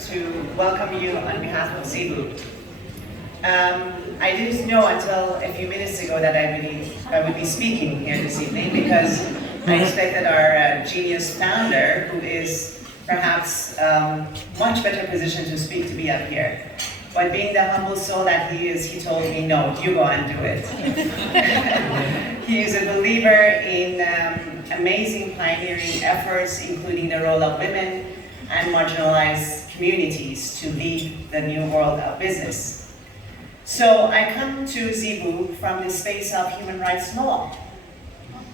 to welcome you on behalf of Zeevou. I didn't know until a few minutes ago that I would be speaking here this evening, because I expected our genius founder, who is perhaps much better positioned to speak, to be up here. But being the humble soul that he is, he told me, no, you go and do it. He is a believer in amazing pioneering efforts, including the role of women and marginalized communities to lead the new world of business. So I come to Zeevou from the space of human rights law.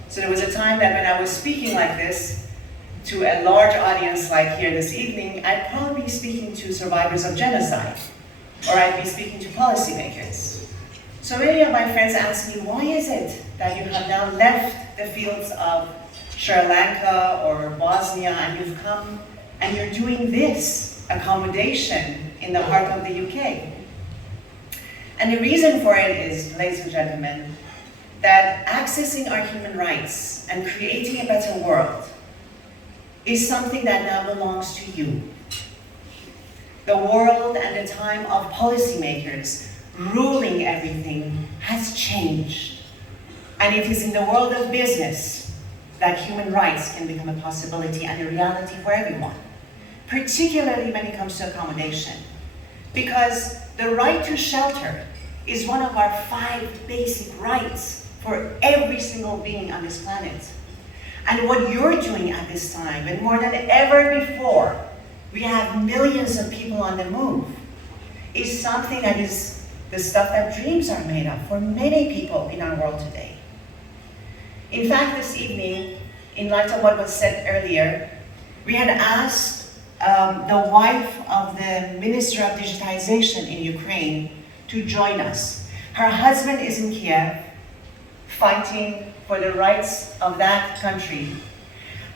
So there was a time that when I was speaking like this to a large audience like here this evening, I'd probably be speaking to survivors of genocide, or I'd be speaking to policymakers. So many of my friends ask me, why is it that you have now left the fields of Sri Lanka or Bosnia and you've come and you're doing this accommodation in the heart of the UK? And the reason for it is, ladies and gentlemen, that accessing our human rights and creating a better world is something that now belongs to you. The world and the time of policymakers ruling everything has changed. And it is in the world of business that human rights can become a possibility and a reality for everyone, particularly when it comes to accommodation. Because the right to shelter is one of our 5 basic rights for every single being on this planet. And what you're doing at this time, and more than ever before, we have millions of people on the move, is something that is the stuff that dreams are made of for many people in our world today. In fact, this evening, in light of what was said earlier, we had asked the wife of the Minister of Digitization in Ukraine to join us. Her husband is in Kiev, fighting for the rights of that country.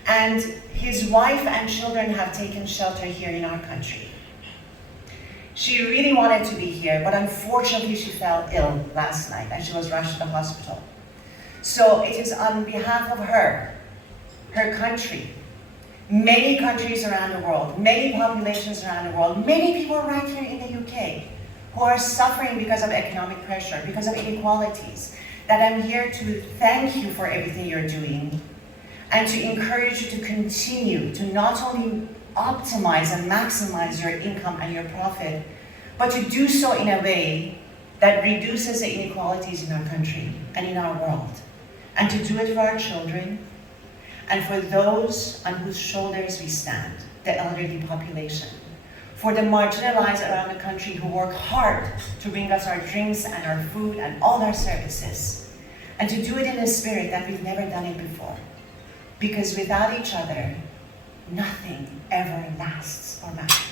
And his wife and children have taken shelter here in our country. She really wanted to be here, but unfortunately she fell ill last night and she was rushed to the hospital. So it is on behalf of her country, many countries around the world, many populations around the world, many people right here in the UK who are suffering because of economic pressure, because of inequalities, that I'm here to thank you for everything you're doing, and to encourage you to continue to not only optimize and maximize your income and your profit, but to do so in a way that reduces the inequalities in our country and in our world. And to do it for our children, and for those on whose shoulders we stand, the elderly population, for the marginalized around the country who work hard to bring us our drinks and our food and all our services, and to do it in a spirit that we've never done it before. Because without each other, nothing ever lasts or matters.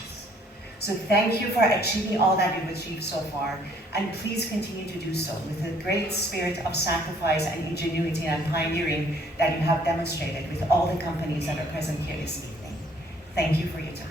So thank you for achieving all that you've achieved so far, and please continue to do so with a great spirit of sacrifice and ingenuity and pioneering that you have demonstrated with all the companies that are present here this evening. Thank you for your time.